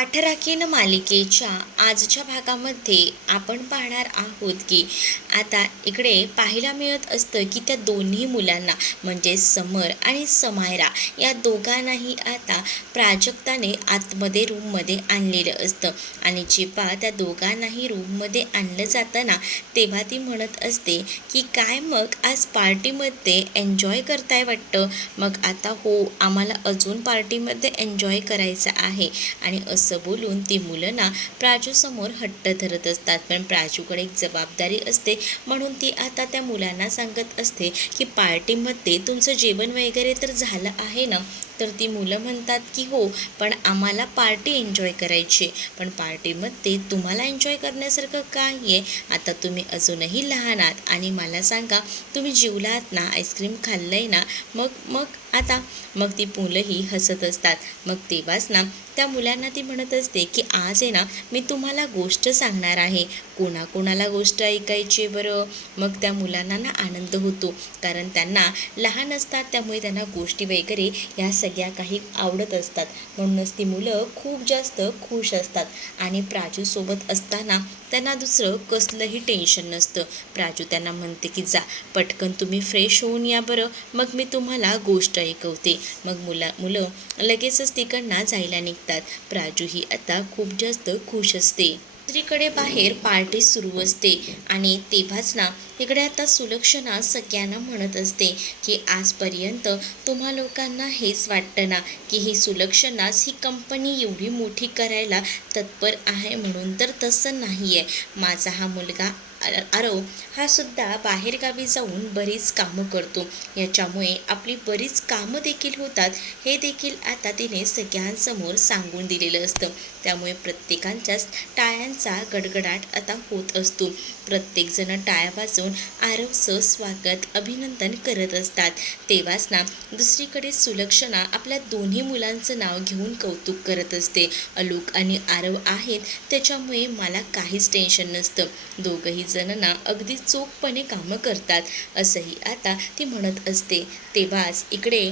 आठराखीन मालिकेच्या आजच्या भागामध्ये आपण पाहणार आहोत की आता इकडे पाहायला मिळत असतं की त्या दोन्ही मुलांना म्हणजे समर आणि समायरा या दोघांनाही आता प्राजक्ताने आतमध्ये रूममध्ये आणलेलं असतं आणि जेव्हा त्या दोघांनाही रूममध्ये आणलं जातं ना तेव्हा ती म्हणत असते की काय मग आज पार्टीमध्ये एन्जॉय करताय वाटतं. मग आता हो, आम्हाला अजून पार्टीमध्ये एन्जॉय करायचं आहे आणि असं बोलून ती मुलं ना प्राजूसमोर हट्ट धरत असतात. पण प्राजूकडे एक जबाबदारी असते म्हणून ती आता त्या मुलांना सांगत असते की पार्टीमध्ये तुमचं जेवण वगैरे तर झालं आहे ना. तर ती मुलं म्हणतात की हो, पण आम्हाला पार्टी एन्जॉय करायची. पण पार्टीमध्ये तुम्हाला एन्जॉय करण्यासारखं काय आहे? आता तुम्ही अजूनही लहान आहात आणि मला सांगा, तुम्ही जेवलात ना, आईस्क्रीम खाल्लं आहे ना, मग मग आता मग ती मुलंही हसत असतात. मग तेव्हाच ना त्या मुलांना ती म्हणत असते की आज आहे ना मी तुम्हाला गोष्ट सांगणार आहे. कोणाकोणाला गोष्ट ऐकायची बरं? मग त्या मुलांना ना आनंद होतो कारण त्यांना लहान असतात, त्यामुळे त्यांना गोष्टी वगैरे या सगळ्या काही आवडत असतात. म्हणूनच ती मुलं खूप जास्त खुश असतात आणि प्राजूसोबत असताना त्यांना दुसरं कसलंही टेन्शन नसतं. प्राजू त्यांना म्हणते की जा पटकन तुम्ही फ्रेश होऊन या बरं, मग मी तुम्हाला गोष्ट ऐकवते. मग मुलं लगेचच तिकडनं जायला निघतात. प्राजू ही आता खूप जास्त खुश असते. दुसरीकडे बाहेर पार्टी सुरू असते आणि तेव्हाच ना इकडे आता सुलक्षणा सगळ्यांना म्हणत असते की आजपर्यंत तुम्हा लोकांना हेच वाटतं ना की ही सुलक्षणाच ही कंपनी एवढी मोठी करायला तत्पर आहे म्हणून. तर तसं नाही आहे. माझा हा मुलगा आरव हा सुद्धा बाहेरगावी जाऊन बरीच कामं करतो, याच्यामुळे आपली बरीच कामं देखील होतात हे देखील आता तिने सगळ्यांसमोर सांगून दिलेलं असतं. त्यामुळे प्रत्येकाच्याच टाळ्यांचा गडगडाट आता होत असतो. प्रत्येकजण टाळ्या वाजवून आरवचं स्वागत अभिनंदन करत असतात. तेव्हाच ना दुसरीकडे सुलक्षणा आपल्या दोन्ही मुलांचं नाव घेऊन कौतुक करत असते. अलोक आणि आरव आहेत त्याच्यामुळे मला काहीच टेन्शन नसतं. दोघंही जण ना अगदी चोखपणे कामं करतात असंही आता ती म्हणत असते. तेव्हाच इकडे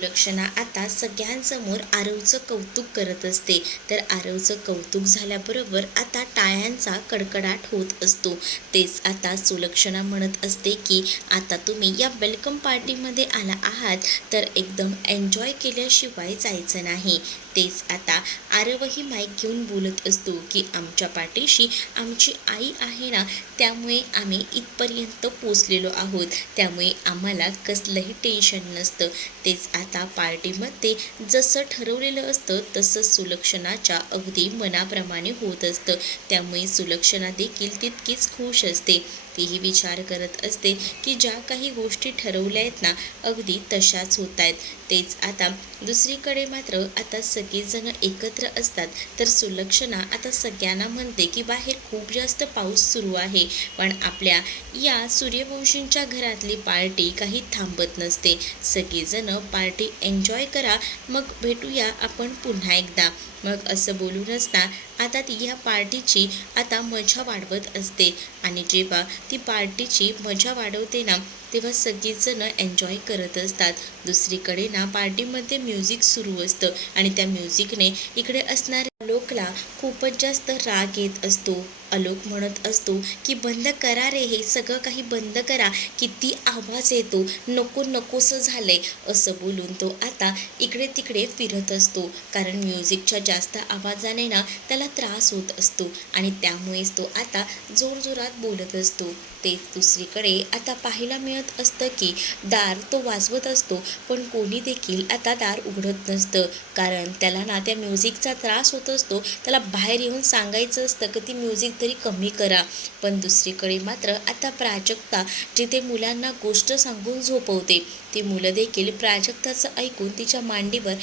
लक्षणा आता सगळ्यांसमोर आरवचं कौतुक करत असते. तर आरवचं कौतुक झाल्याबरोबर आता टाळ्यांचा कडकडाट होत असतो. तेच आता सुलक्षणा म्हणत असते की आता तुम्ही या वेलकम पार्टीमध्ये आला आहात तर एकदम एन्जॉय केल्याशिवाय जायचं नाही. तेच आता आरवही माईक घेऊन बोलत असतो की आमच्या पाठीशी आमची आई आहे ना, त्यामुळे आम्ही इथपर्यंत पोचलेलो आहोत, त्यामुळे आम्हाला कसलंही टेन्शन नसतं. तेच आता पार्टीमध्ये जसं ठरवलेलं असतं तसं सुलक्षणाच्या अगदी मनाप्रमाणे होत असतं. त्यामुळे सुलक्षणा देखील तितकीच खुश असते. तीही विचार करत असते की ज्या काही गोष्टी ठरवल्या आहेत ना अगदी तशाच होत आहेत. तेच आता दुसरीकडे मात्र आता सगळेजण एकत्र असतात. तर सुलक्षणा आता सगळ्यांना म्हणते की बाहेर खूप जास्त पाऊस सुरू आहे, पण आपल्या या सूर्यवंशींच्या घरातली पार्टी काही थांबत नसते. सगळेजण पार्टी एन्जॉय करा, मग भेटूया आपण पुन्हा एकदा. मग असं बोलूनच ना आता ती ह्या पार्टीची आता मजा वाढवत असते आणि जेव्हा ती पार्टीची मजा वाढवते ना तेव्हा सगळेजण एन्जॉय करत असतात. दुसरीकडे ना पार्टीमध्ये म्युझिक सुरू असतं आणि त्या म्युझिकने इकडे असणाऱ्या आलोकला खूपच जास्त राग येत असतो. आलोक म्हणत असतो की बंद करा रे, हे सगळं काही बंद करा, किती आवाज येतो, नको नकोसं झालंय. असं बोलून तो आता इकडे तिकडे फिरत असतो कारण म्युझिकच्या जास्त आवाजाने ना त्याला त्रास होत असतो आणि त्यामुळेच तो आता जोरजोरात बोलत असतो. तेच दुसरीकडे आता पाहायला मिळत असतं की दार तो वाजवत असतो पण कोणी देखील आता दार उघडत नसतं कारण त्याला ना त्या म्युझिकचा त्रास होत असतो. त्याला बाहेर येऊन सांगायचं असतं की ती म्युझिक तरी कमी करा. पण दुसरीकडे मात्र आता प्राजक्ता जिथे मुलांना गोष्ट सांगून झोपवते ती मुलं देखील प्राजक्ताचं ऐकून तिच्या मांडीवर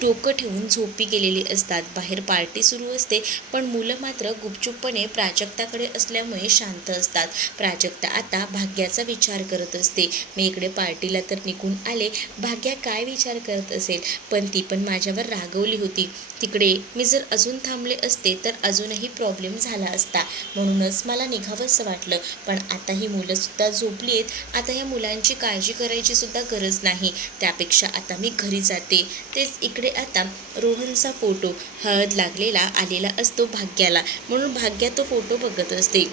डोकं ठेवून झोपी गेलेली असतात. बाहेर पार्टी सुरू असते पण मुलं मात्र गुपचूपपणे प्राजक्ताकडे असल्यामुळे शांत असतात. प्राजक्ता आता भाग्याचा विचार करत असते. मी इकडे पार्टीला तर निघून आले, भाग्या काय विचार करत असेल, पण ती पण माझ्यावर रागवली होती. तिकडे मी जर अजून थांबले असते तर अजूनही प्रॉब्लेम झाला असता, म्हणूनच मला निघावंसं वाटलं. पण आता ही मुलंसुद्धा झोपली आहेत, आता या मुलांची काळजी करायची सुद्धा गरज नाही, त्यापेक्षा आता मी घरी जाते. तेच इकडे आता रोहनचा फोटो हळद लागलेला आलेला असतो भाग्याला, म्हणून भाग्या तो फोटो बघत असते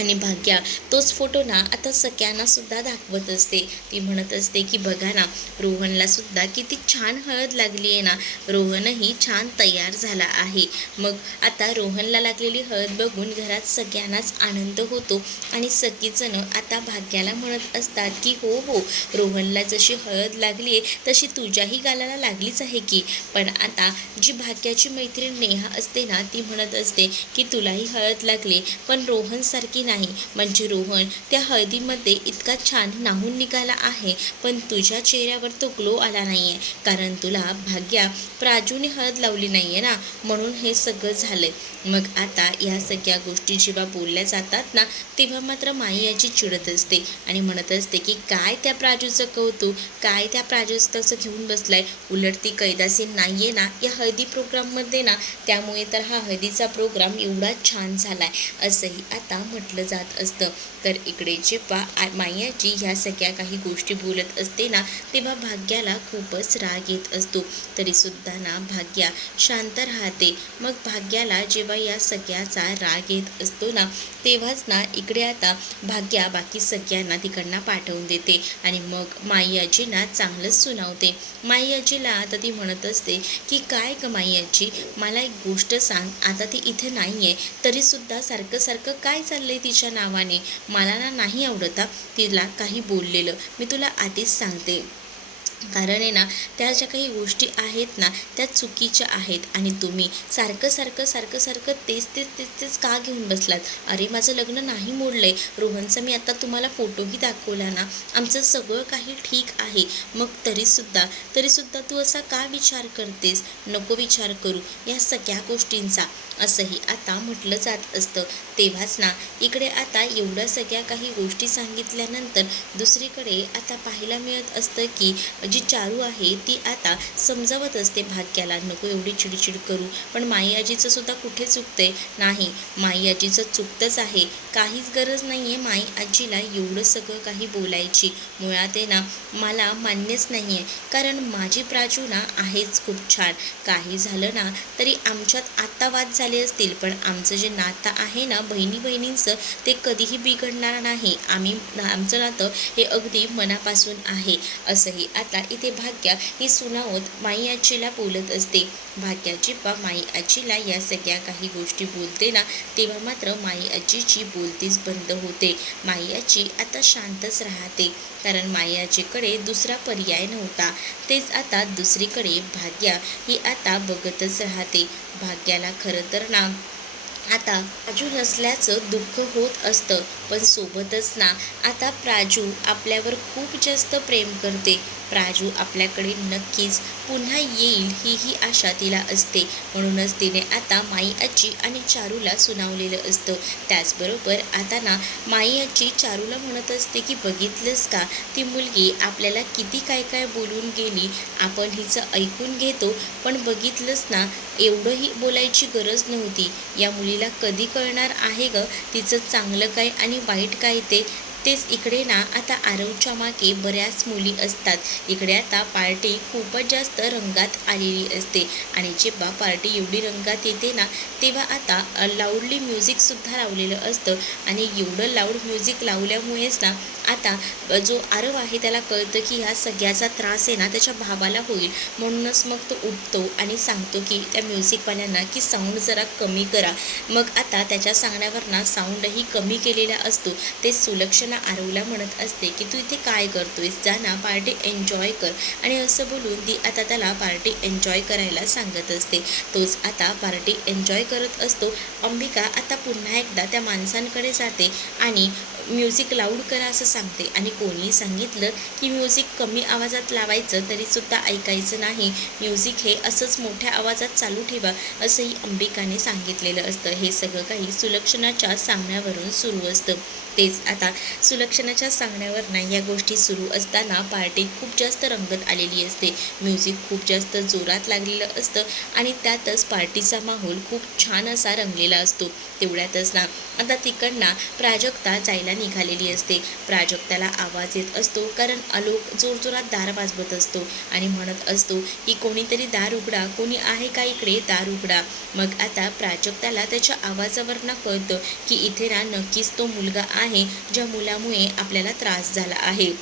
आणि भाग्या तोच फोटो ना आता सगळ्यांना सुद्धा दाखवत असते. ती म्हणत असते की बघा ना, रोहनला सुद्धा किती छान हळद लागली आहे ना, रोहनही छान तयार झाला आहे. मग आता रोहनला लागलेली हळद बघून घरात सगळ्यांनाच आनंद होतो आणि सगळीजण आता भाग्याला म्हणत असतात की हो हो, रोहनला जशी हळद लागली आहे तशी तुझ्याही गालाला लागलीच आहे की. पण आता जी भाग्याची मैत्रीण नेहा असते ना, ती म्हणत असते की तुलाही हळद लागली, पण रोहनसारखी नाही. म्हणजे रोहन त्या हळदीमध्ये इतका छान न्हाऊन निघाला आहे, पण तुझ्या चेहऱ्यावर तो ग्लो आला नाही आहे, कारण तुला भाग्या प्राजूने हळद लावली नाही आहे ना, म्हणून हे सगळं झालं आहे. मग आता या सगळ्या गोष्टी जेव्हा बोलल्या जातात ना, तेव्हा मात्र माई याची चिडत असते आणि म्हणत असते की काय त्या प्राजूचं कौतुक, काय त्या प्राजूचं तसं घेऊन बसलाय, उलट ती कैदासी नाही आहे ना या हळदी प्रोग्राममध्ये ना, त्यामुळे तर हा हळदीचा प्रोग्राम एवढा छान झाला आहे असंही आता म्हटलं जात असतं. तर इकडे जेव्हा मायाजी ह्या सगळ्या काही गोष्टी बोलत असते ना, तेव्हा भाग्याला खूपच राग येत असतो. तरीसुद्धा ना भाग्या शांत राहते. मग भाग्याला जेव्हा या सगळ्याचा राग येत असतो ना, तेव्हाच ना इकडे आता भाग्या बाकी सगळ्यांना तिकडनं पाठवून देते आणि मग माईआजींना चांगलंच सुनावते. माईआजीला आता ती म्हणत असते की काय ग माईआजी, मला एक गोष्ट सांग, आता ती इथे नाही आहे तरीसुद्धा सारखं सारखं काय चाललंय तिच्या नावाने, मला ना नाही आवडत तिला काही बोललेलं. मी तुला आधीच सांगते, कारण आहे ना त्या ज्या काही गोष्टी आहेत ना त्या चुकीच्या आहेत आणि तुम्ही सारखं सारखं सारखं सारखं तेच तेच तेच तेच का घेऊन बसलात. अरे माझं लग्न नाही मोडलं आहे रोहनचा, मी आता तुम्हाला फोटोही दाखवला ना, आमचं सगळं काही ठीक आहे. मग तरीसुद्धा तू असा का विचार करतेस, नको विचार करू या सगळ्या गोष्टींचा, असंही आता म्हटलं जात असतं. तेव्हाच ना इकडे आता एवढ्या सगळ्या काही गोष्टी सांगितल्यानंतर दुसरीकडे आता पाहायला मिळत असतं की जी चारू आहे ती आता समजावत असते भाग्याला, नको एवढी चिडचिड करू, पण माई आजीचं सुद्धा कुठे चुकतंय, नाही माई आजीचं चुकतंच आहे, काहीच गरज नाही आहे माई आजीला एवढं सगळं काही बोलायची. मुळात आहे ना मला मान्यच नाही आहे, कारण माझी प्राजू ना आहेच खूप छान. काही झालं ना तरी आमच्यात आत्ता वाद झाले असतील, पण आमचं जे नातं आहे ना बहिणी बहिणींचं ते कधीही बिघडणार नाही. आमचं नातं हे अगदी मनापासून आहे, असंही आता इथे भाग्या ही सुनावत माई आजीला बोलत असते. भाग्याची माई आजीला या सगळ्या काही गोष्टी बोलते ना, तेव्हा मात्र माई आजीची बोलतीच बंद होते. माई आजी आता शांतच राहते, कारण माई आजीकडे दुसरा पर्याय नव्हता. तेच आता दुसरीकडे भाग्या ही आता बघतच राहते. भाग्याला खरं तर ना आता प्राजू नसल्याचं दुःख होत असतं, पण सोबतच ना आता प्राजू आपल्यावर खूप जास्त प्रेम करते. प्राजू आपल्याकडे नक्कीच पुन्हा येईल ही आशा तिला असते, म्हणूनच तिने आता माई आजी आणि चारूला सुनावलेलं असतं. त्याचबरोबर आता ना माई आजी चारूला म्हणत असते की बघितलंस का, ती मुलगी आपल्याला किती काय काय बोलून गेली, आपण हिचं ऐकून घेतो, पण बघितलंस ना एवढंही बोलायची गरज नव्हती. या मुलीला कधी कळणार आहे ग तिचं चांगलं काय आणि वाईट काय ते. तेच इकडे ना आता आरवच्या मागे बऱ्याच मुली असतात. इकडे आता पार्टी खूपच जास्त रंगात आलेली असते आणि जेव्हा पार्टी एवढी रंगात येते ना, तेव्हा आता लाऊडली म्युझिकसुद्धा लावलेलं असतं आणि एवढं लाऊड म्युझिक लावल्यामुळेच ना आता जो आरव आहे त्याला कळतं की ह्या सगळ्याचा त्रास आहे ना त्याच्या भावाला होईल, म्हणूनच मग तो उठतो आणि सांगतो की त्या म्युझिकवाल्यांना की साऊंड जरा कमी करा. मग आता त्याच्या सांगण्यावर ना साऊंडही कमी केलेला असतो. ते सुलक्षणा आरवला म्हणत असते की तू इथे काय करतोयस, जा ना पार्टी एन्जॉय कर, आणि असं बोलून ती आता त्याला पार्टी एन्जॉय करायला सांगत असते. तोच आता पार्टी एन्जॉय करत असतो. अंबिका आता पुन्हा एकदा त्या माणसांकडे जाते आणि म्युझिक लाऊड करा असं सांगते, आणि कोणीही सांगितलं की म्युझिक कमी आवाजात लावायचं तरीसुद्धा ऐकायचं नाही, म्युझिक हे असंच मोठ्या आवाजात चालू ठेवा असंही अंबिकाने सांगितलेलं असतं. हे सगळं काही सुलक्षणाच्या सांगण्यावरून सुरू असतं. तेच आता सुलक्षणाच्या सांगण्यावरनं या गोष्टी सुरू असताना पार्टी खूप जास्त रंगत आलेली असते. म्युझिक खूप जास्त जोरात लागलेलं असतं आणि त्यातच पार्टीचा माहोल खूप छान असा रंगलेला असतो. तेवढ्यातच ना आता तिकडनं प्राजक्ता जायला करायला निघालेली असते. प्राजक्ताला आवाज येत असतो कारण आलोक जोरजोरात दार वाजवत असतो आणि म्हणत असतो की कोणीतरी दार उघडा, कोणी आहे का इकडे, दार उघडा. मग आता प्राजक्ताला त्याच्या आवाजावरनं कळतं की इथे ना नक्कीच तो मुलगा आहे ज्या मुलामुळे आपल्याला त्रास झाला आहे.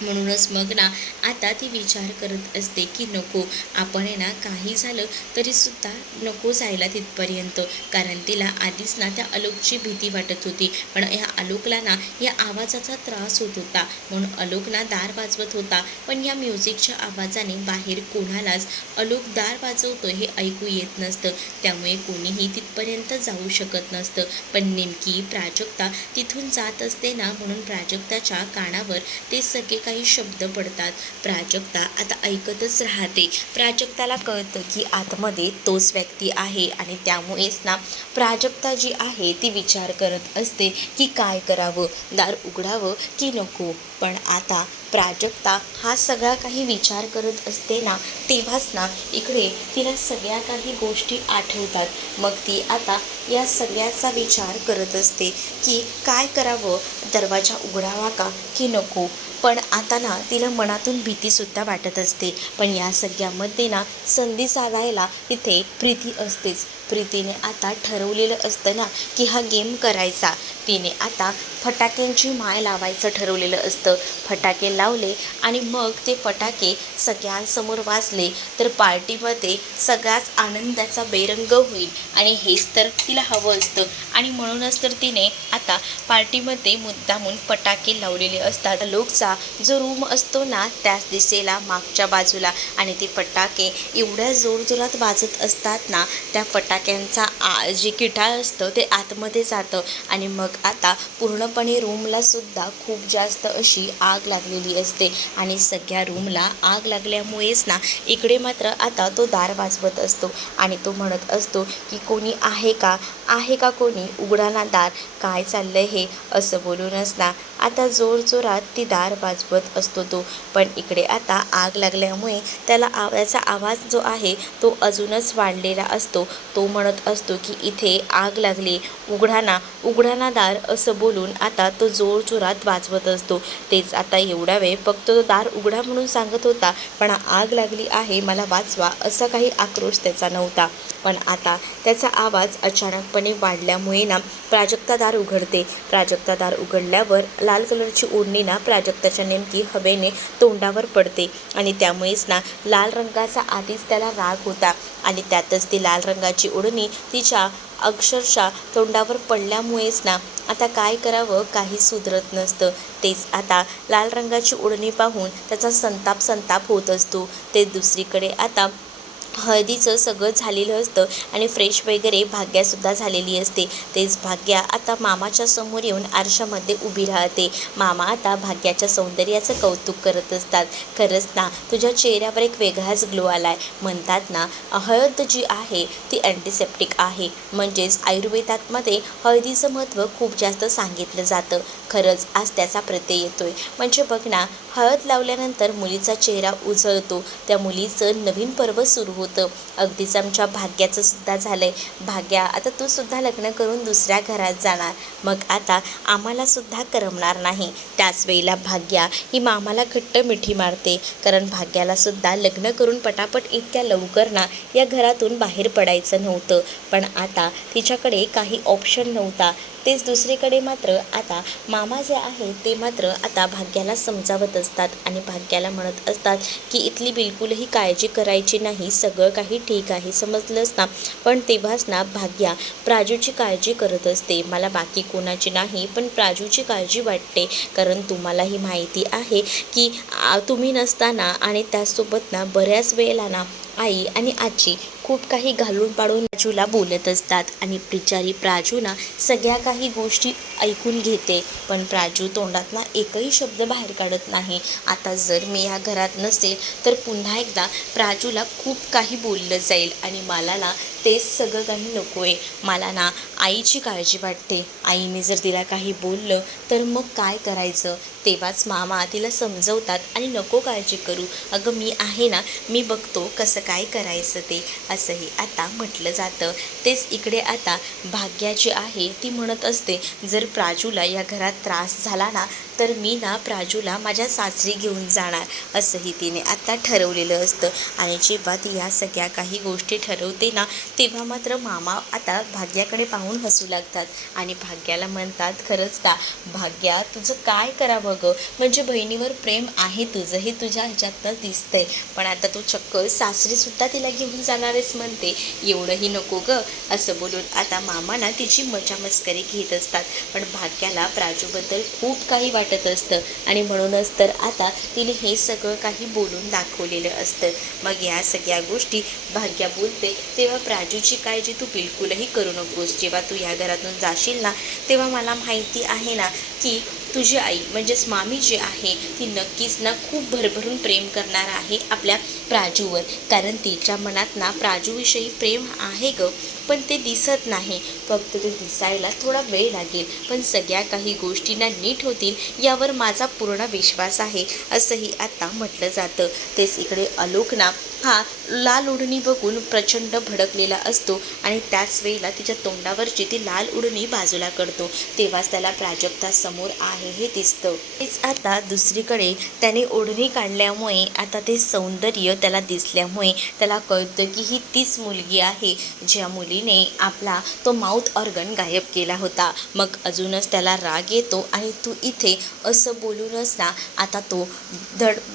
म्हणूनच मग ना आता ती विचार करत असते की नको, आपण आहे ना काही झालं तरीसुद्धा नको जायला तिथपर्यंत, कारण तिला आधीच ना त्या आलोकची भीती वाटत होती. पण ह्या आलोकला ना या आवाजाचा त्रास होत होता म्हणून आलोक ना दार वाजवत होता. पण या म्युझिकच्या आवाजाने बाहेर कोणालाच आलोक दार वाजवतो हे ऐकू येत नसतं, त्यामुळे कोणीही तिथपर्यंत जाऊ शकत नसतं. पण नेमकी प्राजक्ता तिथून जात असते ना, म्हणून प्राजक्ताच्या कानावर ते सगळे काही शब्द पडतात. प्राजक्ता आता ऐकतच राहते. प्राजक्ताला कळतं की आतमध्ये तोच व्यक्ती आहे आणि त्यामुळेच ना प्राजक्ता जी आहे ती विचार करत असते की काय करावं, दार उघडावं की नको. पण आता प्राजक्ता हा सगळा काही विचार करत असते ना, तेव्हाच ना इकडे तिला सगळ्या काही गोष्टी आठवतात. मग ती आता या सगळ्याचा विचार करत असते की काय करावं, दरवाजा उघडावा का की नको. पण आता ना तिला मनातून भीतीसुद्धा वाटत असते. पण या सगळ्यामध्ये ना संधी साधायला तिथे प्रीती असतेच. प्रीतीने आता ठरवलेलं असतं ना की हा गेम करायचा. तिने आता फटाक्यांची माळ लावायचं ठरवलेलं असतं. फटाके लावले आणि मग ते फटाके सगळ्यांसमोर वाजले तर पार्टीमध्ये सगळ्याच आनंदाचा बेरंग होईल आणि हेच तर तिला हवं असतं. आणि म्हणूनच तर तिने आता पार्टीमध्ये मुद्दामून फटाके लावलेले असतात. लोकचा जो रूम असतो ना त्याच दिशेला मागच्या बाजूला, आणि ते फटाके एवढ्या जोरजोरात वाजत असतात ना, त्या फटाक्यांचा जे किटाळ असतं ते आतमध्ये जातं आणि मग आता पूर्णपणे रूमला सुद्धा खूप जास्त अशी आग लागलेली असते. आणि सगळ्या रूमला आग लागल्यामुळेच ना इकडे मात्र आता तो दार वाजवत असतो आणि तो म्हणत असतो की कोणी आहे का कोणी, उघडा ना दार, काय चाललंय हे, असं बोलूनच ना आता जोरजोरात ती दार वाजवत असतो तो. पण इकडे आता आग लागल्यामुळे त्याचा आवाज जो आहे तो अजूनच वाढलेला असतो. तो म्हणत असतो की इथे आग लागली, उघडा ना दार, असं बोलून आता तो जोरजोरात वाजवत असतो. तेच आता एवढा वेळ फक्त तो दार उघडा म्हणून सांगत होता, पण आग लागली आहे, मला वाचवा, असा काही आक्रोश त्याचा नव्हता. पण आता त्याचा आवाज अचानकपणे वाढल्यामुळे ना प्राजक्ता दार उघडते. प्राजक्ता दार उघडल्यावर लाल कलरची ओढणी ना प्राजक्ताच्या नेमकी हवेने तोंडावर पडते आणि त्यामुळेच ना लाल रंगाचा आधीच त्याला राग होता आणि त्यातच ती लाल रंगाची ओढणी तिच्या अक्षरशः तोंडावर पडल्यामुळेच ना आता काय करावं काही सुधरत नसतं. तेच आता लाल रंगाची ओढणी पाहून त्याचा संताप होत असतो. ते दुसरीकडे आता हळदीचं सगळं झालेलं असतं आणि फ्रेश वगैरे भाग्यासुद्धा झालेली असते. तेच भाग्या आता मामाच्या समोर येऊन आरशामध्ये उभी राहते. मामा आता भाग्याच्या सौंदर्याचं कौतुक करत असतात. खरंच ना तुझ्या चेहऱ्यावर एक वेगळाच ग्लो आलाय. म्हणतात ना हळद जी आहे ती अँटीसेप्टिक आहे, म्हणजेच आयुर्वेदामध्ये हळदीचं महत्त्व खूप जास्त सांगितलं जातं. खरंच आज त्याचा प्रत्यय येतोय. म्हणजे बघ ना, हळद लावल्यानंतर मुलीचा चेहरा उजळतो, त्या मुलीचं नवीन पर्व सुरू होतं. अगदीच आमच्या भाग्याचं सुद्धा झालंय. भाग्या आता तू सुद्धा लग्न करून दुसऱ्या घरात जाणार, मग आता आम्हाला सुद्धा करमणार नाही. त्याच वेळेला भाग्या ही मामाला घट्ट मिठी मारते, कारण भाग्याला सुद्धा लग्न करून पटापट इतक्या लवकर ना या घरातून बाहेर पडायचं नव्हतं. पण आता तिच्याकडे काही ऑप्शन नव्हता. तेच दुसरीकडे मात्र आता मामा जे आहे ते मात्र आता भाग्याला समजावत असतात आणि भाग्याला म्हणत असतात की इथली बिलकुलही काळजी करायची नाही, सगळं काही ठीक आहे, समजलंच ना. पण तेव्हाच ना भाग्या प्राजूची काळजी करत असते. मला बाकी कोणाची नाही पण प्राजूची काळजी वाटते, कारण तुम्हालाही माहिती आहे की तुम्ही नसताना आणि त्यासोबत ना बऱ्याच वेळेला ना आई आणि आजी खूप काही घालून पाडून प्राजूला बोलत असतात आणि बिचारी प्राजू ना सगळ्या काही गोष्टी ऐकून घेते, पण प्राजू तोंडातला एकही शब्द बाहेर काढत नाही. आता जर मी या घरात नसेल तर पुन्हा एकदा प्राजूला खूप काही बोललं जाईल आणि मला ना तेच सगळं काही नको आहे. मला ना आईची काळजी वाटते. आईने जर तिला काही बोललं तर मग काय करायचं? तेव्हाच मामा तिला समजवतात आणि नको काळजी करू, अगं मी आहे ना, मी बघतो कसं काय करायचं ते, असंही आता म्हटलं जातं. तेच इकडे आता भाग्या जी आहे ती म्हणत असते, जर प्राजूला या घरात त्रास झाला ना तर मी ना प्राजूला माझ्या सासरी घेऊन जाणार, असंही तिने आता ठरवलेलं असतं. आणि जेव्हा ती या सगळ्या काही गोष्टी ठरवते ना तेव्हा मात्र मामा आता भाग्याकडे पाहून हसू लागतात आणि भाग्याला म्हणतात, खरंच का भाग्या, तुझं काय करावं गं, म्हणजे बहिणीवर प्रेम आहे तुझं हे तुझ्या ह्याच्यातनं दिसतंय, पण आता तू चक्क सासरीसुद्धा तिला घेऊन जाणारेच म्हणते, एवढंही नको गं, असं बोलून आता मामा ना तिची मजा मस्करी घेत असतात. पण भाग्याला प्राजूबद्दल खूप काही वाटत असतं आणि म्हणूनच तर आता तिने हे सगळं काही बोलून दाखवलेलं असतं. मग या सगळ्या गोष्टी भाग्या बोलते तेव्हा प्राजूची काळजी तू बिलकुलही करू नकोस. जेव्हा तू या घरातून जाशील ना तेव्हा मला माहिती आहे ना की तुझी आई म्हणजेच मामी जी आहे ती नक्कीच ना खूप भरभरून प्रेम करणार आहे आपल्या प्राजूवर, कारण तिच्या मनात ना प्राजूविषयी प्रेम आहे गं, पण ते दिसत नाही, फक्त ते दिसायला थोडा वेळ लागेल, पण सगळ्या काही गोष्टींना नीट होतील यावर माझा पूर्ण विश्वास आहे, असंही आता म्हटलं जातं. तेच इकडे आलोक ना हा लाल ओढणी बघून प्रचंड भडकलेला असतो आणि त्याच वेळेला तिच्या तोंडावरची ती लाल ओढणी बाजूला करतो. तेव्हाच त्याला प्राजक्ता समोर आहे हे दिसतं. तेच आता दुसरीकडे त्याने ओढणी काढल्यामुळे आता ते सौंदर्य त्याला दिसल्यामुळे त्याला कळतं की ही तीच मुलगी आहे ज्या मुलीने आपला तो माउथ ऑर्गन गायब केला होता. मग अजूनच त्याला राग येतो आणि तू इथे असं बोलूनच ना आता तो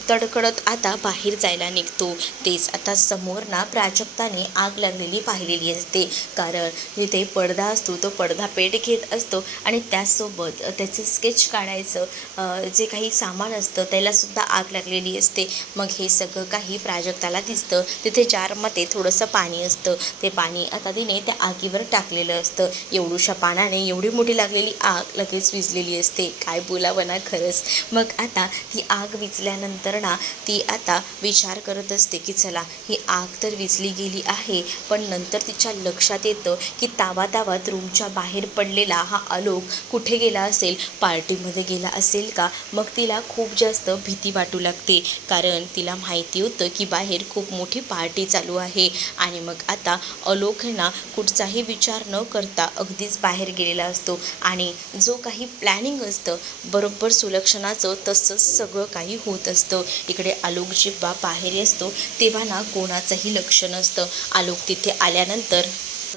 तडकडत आता बाहेर जायला निघतो. तेच आता समोर ना प्राजक्ताने आग लागलेली पाहिलेली असते, कारण तिथे पडदा असतो, तो पडदा पेट घेत असतो आणि त्याचसोबत त्याचे स्केच काढायचं जे काही सामान असतं त्यालासुद्धा आग लागलेली असते. मग हे सगळं काही प्राजक्ताला दिसतं. तिथे जारमध्ये थोडंसं पाणी असतं, ते पाणी आता तिने त्या आगीवर टाकलेलं असतं. एवढूशा पाण्याने एवढी मोठी लागलेली आग लगेच विझलेली असते, काय बोलावं ना खरंच. मग आता ती आग विझल्यानंतर ना ती आता विचार करत असते की चला ही आग तर विझली गेली आहे, पण नंतर तिच्या लक्षात येतं की तावातावात रूमच्या बाहेर पडलेला हा आलोक कुठे गेला असेल, पार्टीमध्ये गेला असेल का. मग तिला खूप जास्त भीती वाटू लागते, कारण तिला माहिती होतं की बाहेर खूप मोठी पार्टी चालू आहे आणि मग आता आलोक ना कुठचाही विचार न करता अगदीच बाहेर गेलेला असतो आणि जो काही प्लॅनिंग असतं बरोबर सुलक्षणाचं तसंच सगळं काही होत असतं. इकडे आलोक जेव्हा बाहेर असतो तेव्हा ना कोणाचंही लक्ष नसतं. आलोक तिथे आल्यानंतर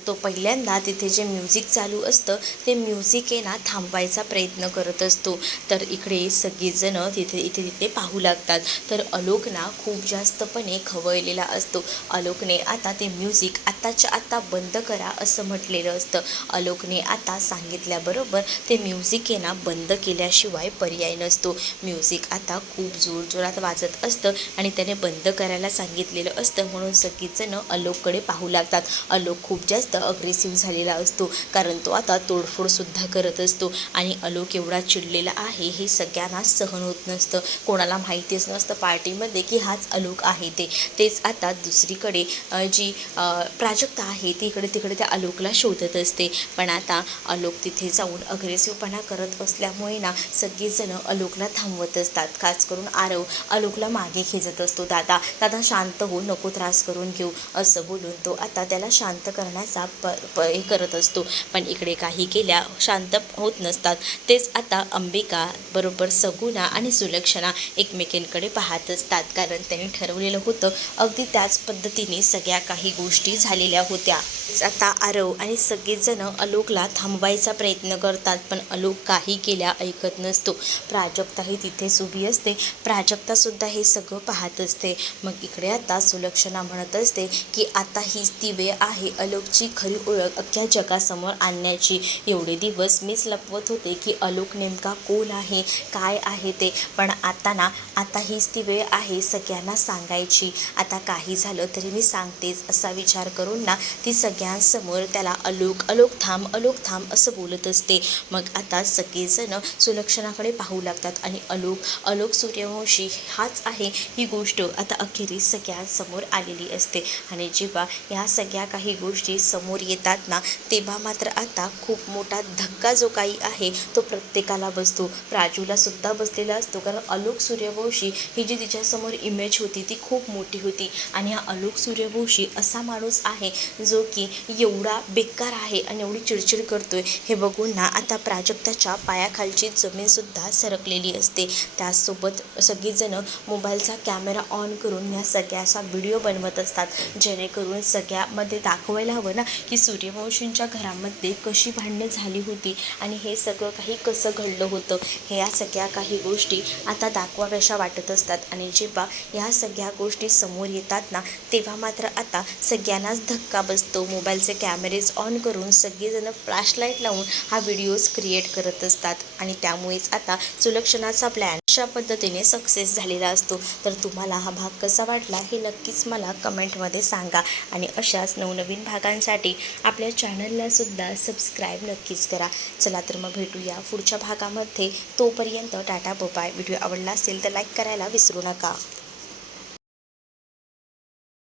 तो पहिल्यांदा तिथे जे म्युझिक चालू असतं ते म्युझिक आहे ना थांबवायचा प्रयत्न करत असतो. तर इकडे सगळेजणं तिथे पाहू लागतात. तर आलोक ना खूप जास्तपणे खवळलेला असतो. आलोकने आता ते म्युझिक आत्ताच्या आत्ता बंद करा असं म्हटलेलं असतं. आलोकने आता सांगितल्याबरोबर ते म्युझिक आहे ना बंद केल्याशिवाय पर्याय नसतो. म्युझिक आता खूप जोरजोरात वाजत असतं आणि त्याने बंद करायला सांगितलेलं असतं, म्हणून सगळेजणं आलोककडे पाहू लागतात. आलोक खूप जास्त अग्रेसिव्ह झालेला असतो, कारण तो आता तोडफोडसुद्धा करत असतो आणि आलोक एवढा चिडलेला आहे हे सगळ्यांना सहन होत नसतं. कोणाला माहितीच नसतं पार्टीमध्ये की हाच आलोक आहे तेच आता दुसरीकडे जी प्राजक्ता आहे ती इकडे तिकडे त्या आलोकला शोधत असते, पण आता आलोक तिथे जाऊन अग्रेसिव्हपणा करत असल्यामुळे ना सगळेजण आलोकला थांबवत असतात. खास करून आरव आलोकला मागे खेचत असतो, दादा दादा शांत हो, नको त्रास करून घेऊ, असं बोलून तो आता त्याला शांत करण्याचा हे करत असतो. पण इकडे काही केल्या शांत होत नसतात. तेच आता अंबिका बरोबर सगुणा आणि सुलक्षणा एकमेकींकडे पाहत असतात, कारण त्यांनी ठरवलेलं होतं अगदी त्याच पद्धतीने सगळ्या काही गोष्टी झालेल्या होत्या. आता आरव आणि सगळेजण आलोकला थांबवायचा प्रयत्न करतात, पण आलोक काही केल्या ऐकत नसतो. प्राजक्ताही तिथेच उभी असते. प्राजक्तासुद्धा हे सगळं पाहत असते. मग इकडे आता सुलक्षणा म्हणत असते की आता हीच ती वेळ आहे आलोकची अलोकची खरी ओळख अख्ख्या जगासमोर आणण्याची. एवढे दिवस मीच लपवत होते की अलोक नेमका कोण आहे, काय आहे ते. पण आता हीच ती वेळ आहे सगळ्यांना सांगायची. आता काही झालं तरी मी सांगतेच असा विचार करून ती सगळ्यांसमोर त्याला अलोक थांब असं बोलत असते. मग आता सगळेजण सुलक्षणाकडे पाहू लागतात आणि अलोक सूर्यवंशी हाच आहे ही गोष्ट आता अखेरीस सगळ्यांसमोर आलेली असते. आणि जेव्हा ह्या सगळ्या काही गोष्टी समोर येतात तेव्हा मात्र आता खूप मोठा धक्का जो काही आहे तो प्रत्येकाला बसतो. प्राजूला सुद्धा बसलेला असतो, कारण अलोक सूर्यवंशी ही जी तिच्यासमोर इमेज होती ती खूप मोठी होती. आणि हा अलोक सूर्यवंशी असा माणूस आहे जो की एवढा बेकार आहे आणि एवढी चिडचिड करतोय हे बघून आता प्राजक्ताच्या पायाखालची जमीनसुद्धा सरकलेली असते. त्याचसोबत सगळीजण मोबाईलचा कॅमेरा ऑन करून या सगळ्याचा व्हिडिओ बनवत असतात, जेणेकरून सगळ्यामध्ये दाखवायला हवं की सूर्यवंशींच्या घरामध्ये कशी भांडणं झाली होती आणि हे सगळं काही कसं घडलं होतं. हे या सगळ्या काही गोष्टी आता दाखवाव्याशा वाटत असतात. आणि जेव्हा ह्या सगळ्या गोष्टी समोर येतात तेव्हा मात्र आता सगळ्यांनाच धक्का बसतो. मोबाईलचे कॅमेरेज ऑन करून सगळेजण फ्लॅशलाईट लावून हा व्हिडिओज क्रिएट करत असतात. आणि त्यामुळेच आता सुलक्षणाचा प्लॅन अशा पद्धतीने सक्सेस झालेला असतो. तर तुम्हाला हा भाग कसा वाटला हे नक्कीच मला कमेंटमध्ये सांगा. आणि अशाच नवनवीन भागांसाठी आपल्या चॅनलला सुद्धा सबस्क्राईब नक्कीच करा. चला तर मग भेटूया पुढच्या भागामध्ये. तोपर्यंत टाटा बाय. व्हिडिओ आवडला असेल तर लाईक करायला विसरू नका.